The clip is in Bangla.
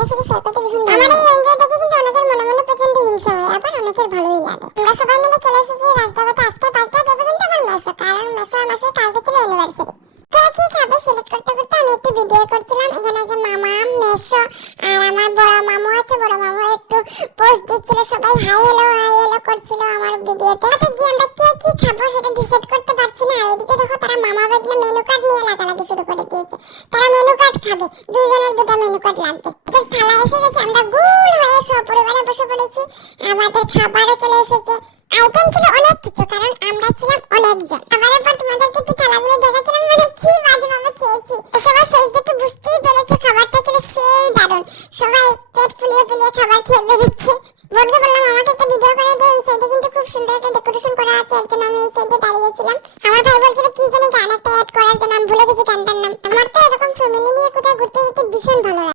তোমাদের সাথে শেয়ার করতে ভীষণ ভালো লাগে। আমার এই এনজয় দেখে কিন্তু অনেকের মনে মনে প্রচন্ড হিংসা হয়, আবার অনেকের ভালোই লাগে। আমরা সবাই মিলে চলে এসেছি রাজধানীতে। আজকে পার্টিটা দেবে কিন্তু আমার মেসো, কারণ মেসো আর মাসের কালকে ছিল অ্যানিভার্সারি। কে কি খাবে সিলেক্ট করতে করতে আমি একটু ভিডিও করছিলাম। এখানে যে মামা, মেসো আর আমার বড় মামু আছে, বড় মামু একটু পোস্ট দিচ্ছিল, সবাই হাই হ্যালো করছিল আমার ভিডিওতে। তাতে কি আমরা কে কি খাবো সেটা ডিসাইড করতে পারছি না। আর এদিকে দেখো তারা মামা ভাগ্নে মেনু কার্ড নিয়ে লাগালাগি শুরু করে দিয়েছে। তারা মেনু কার্ড খাবে, দুজনের দুটো মেনু কার্ড লাগবে। ওদের থালা এসে গেছে, আমরা গুল হয়ে সপরিবারে বসে পড়েছি। আমাদের খাবারও চলে এসেছে। আইটেম ছিল অনেক কিছু, কারণ আমরা ছিলাম অনেকজন। খাবারের পর তোমাদেরকে একটু থালাগুলো দেখাচ্ছিলাম, মানে কি বাজেভাবে খেয়েছি। সবার ফেস দেখে বুঝতেই পেরেছো খাবারটা ছিল সেই দারুণ। সবাই পেট ফুলিয়ে ফুলিয়ে খাবার খেয়ে বেরোচ্ছে। বোনকে বললাম আমাকে একটা ভিডিও করে দে, এই সাইডে কিন্তু খুব সুন্দর একটা ডেকোরেশন করা আছে। একজন আমি এই সাইডে দাঁড়িয়েছিলাম। আমার ভাই বলছিল কি জানি গান একটা অ্যাড করার জন্য, আমি ভুলে গেছি গানটার নাম। আমার তো এরকম ফ্যামিলি নিয়ে কোথাও ঘুরতে যেতে ভীষণ ভালো লাগে।